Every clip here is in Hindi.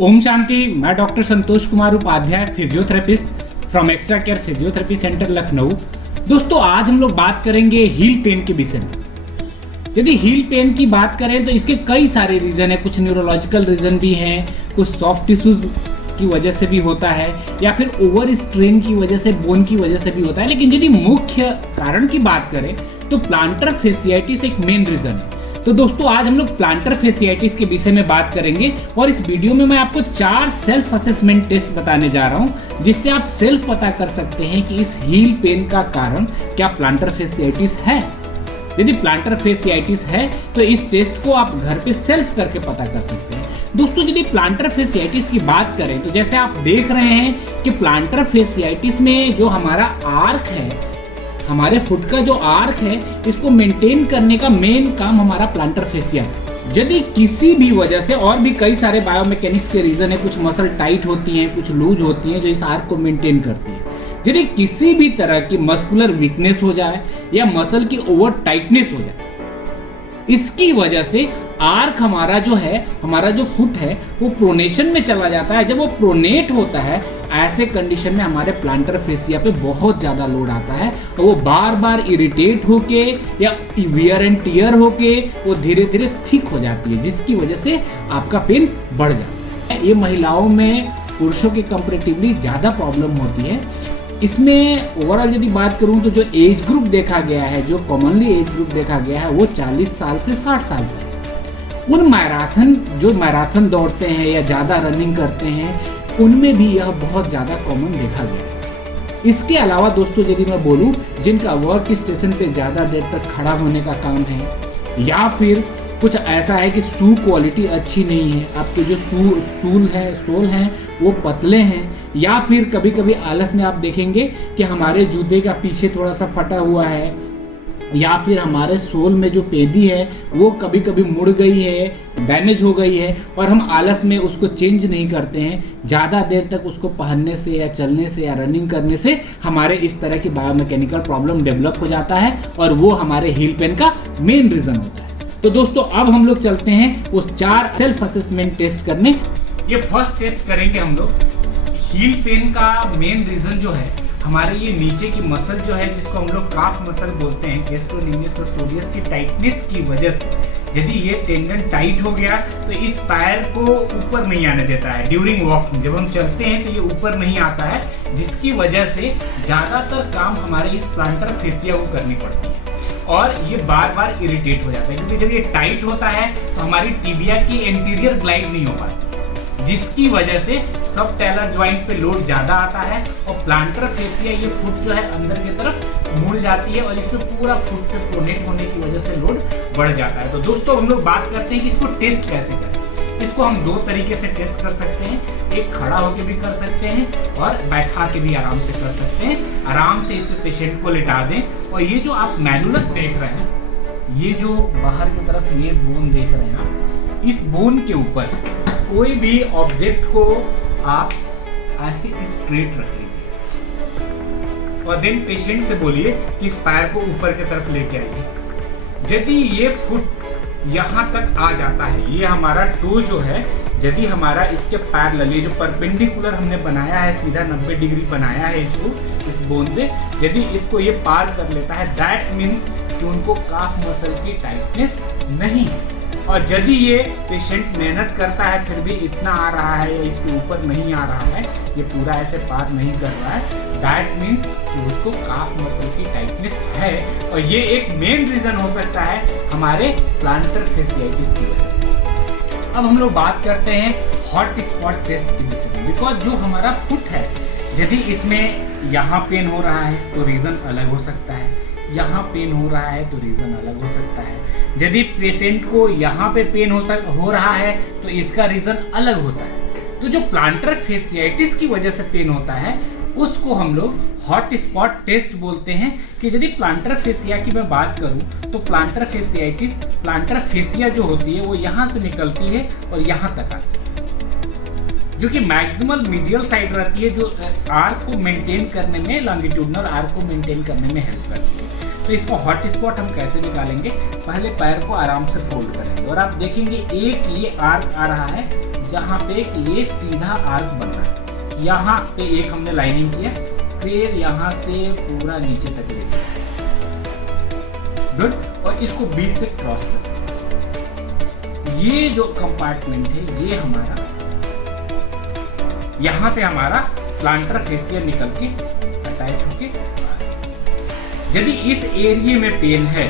ओम शांति। मैं doctor Santosh Kumar Upadhyay, physiotherapist from extra care physiotherapy centre Lucknow. दोस्तों, आज हम लोग बात करेंगे हील पेन के विषय में। यदि हील पेन की बात करें तो इसके कई सारे रीजन है। कुछ न्यूरोलॉजिकल रीजन भी हैं, कुछ सॉफ्ट टिश्यूज की वजह से भी होता है, या फिर ओवर स्ट्रेन की वजह से, बोन की वजह से भी होता है। लेकिन यदि मुख्य कारण की बात करें तो प्लांटर फेसियाइटिस एक मेन रीजन है। तो दोस्तों, आज हम लोग प्लांटर फेसियाइटिस के विषय में बात करेंगे और इस वीडियो में मैं आपको 4 सेल्फ असेसमेंट टेस्ट बताने जा रहा हूं, जिससे आप सेल्फ पता कर सकते हैं कि इस हील पेन का कारण क्या प्लांटर फेसियाइटिस है। यदि प्लांटर फेसियाइटिस है तो इस टेस्ट को आप घर पे सेल्फ करके पता कर सकते हैं। दोस्तों, यदि प्लांटर फेसियाइटिस की बात करें तो जैसे आप देख रहे हैं कि प्लांटर फेसियाइटिस में जो हमारा आर्क है, हमारे फुट का जो आर्क है, इसको मेंटेन करने का मेन काम हमारा प्लांटर फेसिया है। यदि किसी भी वजह से, और भी कई सारे बायोमैकेनिक्स के रीजन है, कुछ मसल टाइट होती हैं, कुछ लूज होती हैं जो इस आर्क को मेंटेन करती है। यदि किसी भी तरह की मस्कुलर वीकनेस हो जाए या मसल की ओवर टाइटनेस हो जाए, इसकी वजह से आर्क हमारा जो है, हमारा जो फुट है, वो प्रोनेशन में चला जाता है। जब वो प्रोनेट होता है, ऐसे कंडीशन में हमारे प्लांटर फेसिया पे बहुत ज़्यादा लोड आता है और वो बार बार इरिटेट होके या वियर एंड टियर होके वो धीरे धीरे थिक हो जाती है, जिसकी वजह से आपका पेन बढ़ जाता है। ये महिलाओं में पुरुषों के कंपेरेटिवली ज़्यादा प्रॉब्लम होती है। इसमें ओवरऑल यदि बात करूं तो जो एज ग्रुप देखा गया है, जो कॉमनली एज ग्रुप देखा गया है, वो 40 साल से 60 साल का है। उन मैराथन दौड़ते हैं या ज़्यादा रनिंग करते हैं, उनमें भी यह बहुत ज़्यादा कॉमन देखा गया है। इसके अलावा दोस्तों, यदि मैं बोलूं, जिनका वर्क स्टेशन पे ज़्यादा देर तक खड़ा होने का काम है, या फिर कुछ ऐसा है कि शू क्वालिटी अच्छी नहीं है, आपके जो सोल हैं वो पतले हैं, या फिर कभी कभी आलस में आप देखेंगे कि हमारे जूते का पीछे थोड़ा सा फटा हुआ है, या फिर हमारे सोल में जो पेदी है वो कभी कभी मुड़ गई है, डैमेज हो गई है, और हम आलस में उसको चेंज नहीं करते हैं। ज़्यादा देर तक उसको पहनने से या चलने से या रनिंग करने से हमारे इस तरह की बायोमैकेनिकल प्रॉब्लम डेवलप हो जाता है, और वो हमारे हील पेन का मेन रीज़न होता है। तो दोस्तों, अब हम लोग चलते हैं उस 4 सेल्फ असेसमेंट टेस्ट करने। ये फर्स्ट टेस्ट करेंगे हम लोग। हील पेन का मेन रीजन जो है, हमारे ये नीचे की मसल जो है, जिसको हम लोग काफ मसल बोलते हैं, गैस्ट्रोनेमियस और सोडियस की टाइटनेस की वजह से यदि ये टेंडन टाइट हो गया तो इस पैर को ऊपर नहीं आने देता है। ड्यूरिंग वॉकिंग जब हम चलते हैं तो ये ऊपर नहीं आता है, जिसकी वजह से ज़्यादातर काम हमारे इस प्लांटर फेसिया को करनी पड़ती है और ये बार बार इरिटेट हो जाता है। क्योंकि जब ये टाइट होता है तो हमारी टिबिया की एंटीरियर ग्लाइड नहीं हो पाती, जिसकी वजह से सब टेलर ज्वाइंट पे लोड ज़्यादा आता है और प्लांटर फेसिया, ये फुट जो है अंदर की तरफ मुड़ जाती है और इसमें पूरा फुट पे प्रोनेट होने की वजह से लोड बढ़ जाता है। तो दोस्तों, हम लोग बात करते हैं कि इसको टेस्ट कैसे करें। इसको हम 2 तरीके से टेस्ट कर सकते हैं। एक खड़ा होकर भी कर सकते हैं और बैठा के भी आराम से कर सकते हैं। आराम से इस पे पेशेंट को लिटा दें, और ये जो आप मैनुलस देख रहे हैं, ये जो बाहर की तरफ ये बोन देख रहे हैं आप, इस बोन के ऊपर कोई भी ऑब्जेक्ट को आप ऐसे स्ट्रेट रख लीजिए और देन पेशेंट से बोलिए कि इस पैर को ऊपर की तरफ लेके आइए। यदि ये फुट यहाँ तक आ जाता है, ये हमारा टो जो है, यदि हमारा इसके पैरेलल, ये जो परपेंडिकुलर हमने बनाया है, सीधा 90 डिग्री बनाया है इसको, इस बोन से यदि इसको ये पार कर लेता है, दैट मीन्स कि उनको काफ मसल की टाइटनेस नहीं है। और यदि ये पेशेंट मेहनत करता है फिर भी इतना आ रहा है या इसके ऊपर नहीं आ रहा है, ये पूरा ऐसे पार नहीं कर रहा है, दैट मीन्स कि उसको काफ मसल की टाइटनेस है, और ये एक मेन रीजन हो सकता है हमारे प्लांटर फेसियाइटिस की वजह से। अब हम लोग बात करते हैं हॉट स्पॉट टेस्ट के विषय में। बिकॉज जो हमारा फुट है, यदि इसमें यहाँ पेन हो रहा है तो रीजन अलग हो सकता है, यहाँ पेन हो रहा है तो रीजन अलग हो सकता है। यदि पेशेंट को यहाँ पे पेन हो रहा है तो इसका रीजन अलग होता है। तो जो प्लांटर फेसियाइटिस की वजह से पेन होता है, उसको हम लोग हॉट स्पॉट टेस्ट बोलते हैं। कि यदि प्लांटर फेसिया की मैं बात करूं तो प्लांटर फेसिया जो होती है वो यहाँ से निकलती है और यहाँ तक आती है, जो कि मैक्सिमल मीडियल साइड रहती है, जो आर्क को मेंटेन करने में, लॉन्गिट्यूडनल आर्क को मेंटेन करने में हेल्प करती है। तो इसको हॉट स्पॉट हम कैसे निकालेंगे? पहले पैर को आराम से फोल्ड करेंगे और आप देखेंगे एक ये आर्क आ रहा है, जहाँ पे कि ये सीधा आर्क बन रहा है। यहाँ पे एक हमने लाइनिंग किया, फिर यहाँ से पूरा नीचे तक लेके गुड, और इसको बीच से क्रॉस कर। ये जो कंपार्टमेंट है ये हमारा, यहाँ से हमारा प्लांटर फेसिया निकल के अटैच होके, यदि इस एरिया में पेन है,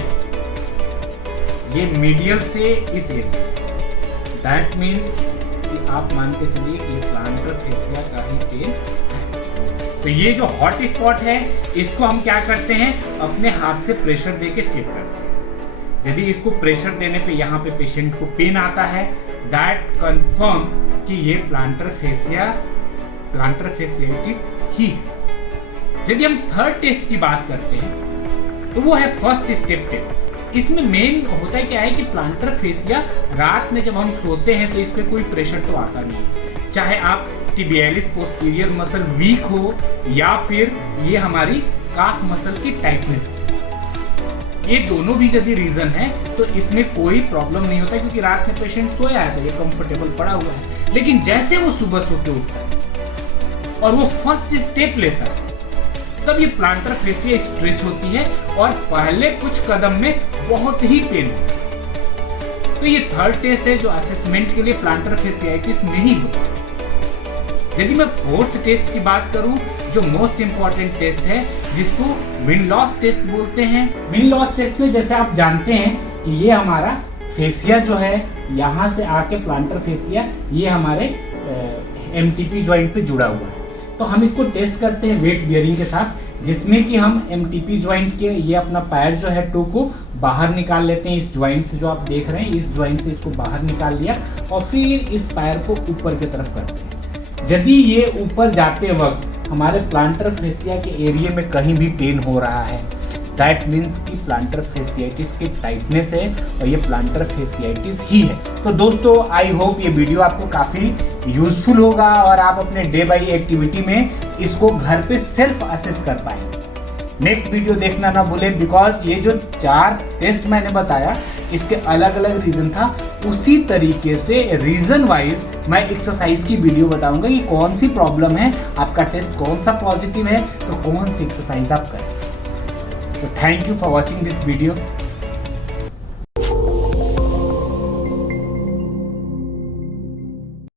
ये मीडियल से इस एरिया, दैट मीन्स कि आप मान के चलिए ये प्लांटर फेसिया का ही पेन है। तो ये जो हॉट स्पॉट है इसको हम क्या करते हैं, अपने हाथ से प्रेशर देके चेक करते हैं। यदि इसको प्रेशर देने पे यहाँ पे पेशेंट को पेन आता है, दैट कंफर्म कि ये प्लांटर फेसियाइटिस ही है। यदि हम थर्ड टेस्ट की बात करते हैं तो वो है फर्स्ट स्टेप टेस्ट। इसमें मेन होता है क्या है कि प्लांटर फेसिया रात में जब हम सोते हैं तो इस पे कोई प्रेशर तो आता नहीं, चाहे आप टिबियालिस पोस्टीरियर मसल वीक हो या फिर ये हमारी काफ मसल की टाइटनेस हो, ये दोनों भी यदि रीजन है तो इसमें कोई प्रॉब्लम नहीं होता, क्योंकि रात में पेशेंट सोया है तो ये कंफर्टेबल पड़ा हुआ है। लेकिन जैसे वो सुबह सो के उठता है और वो फर्स्ट स्टेप लेता है, तब ये प्लांटर फेसिया स्ट्रेच होती है और पहले कुछ कदम में बहुत ही पेन होता है। तो ये थर्ड टेस्ट है जो असेसमेंट के लिए प्लांटर फेसियाइटिस में ही होता है। यदि मैं फोर्थ टेस्ट की बात करूं, जो मोस्ट इंपॉर्टेंट टेस्ट है, जिसको विंड लॉस टेस्ट बोलते हैं। विंड लॉस टेस्ट में जैसे आप जानते हैं कि ये हमारा फेसिया जो है, यहाँ से आके प्लांटर फेसिया ये हमारे एमटीपी ज्वाइंट पे जुड़ा हुआ है। तो हम इसको टेस्ट करते हैं वेट बियरिंग के साथ, जिसमें कि हम एमटीपी ज्वाइंट के ये अपना पैर जो है टो को बाहर निकाल लेते हैं। इस ज्वाइंट से जो आप देख रहे हैं, इस ज्वाइंट से इसको बाहर निकाल लिया और फिर इस पैर को ऊपर की तरफ करते हैं। यदि ये ऊपर जाते वक्त हमारे प्लांटर फेसिया के एरिया में कहीं भी पेन हो रहा है, दैट मीन्स कि प्लांटर फेसियाइटिस की टाइटनेस है और ये प्लांटर फेसियाइटिस ही है। तो दोस्तों, आई होप ये वीडियो आपको काफ़ी यूजफुल होगा और आप अपने डे बाई एक्टिविटी में इसको घर पे सेल्फ असेस कर पाएंगे। नेक्स्ट वीडियो देखना ना भूलें, बिकॉज ये जो 4 टेस्ट मैंने बताया इसके अलग अलग रीज़न था, उसी तरीके से रीज़न वाइज मैं एक्सरसाइज की वीडियो बताऊंगा कि कौन सी प्रॉब्लम है, आपका टेस्ट कौन सा पॉजिटिव है, तो कौन सी एक्सरसाइज आप करें। So thank you for watching this video.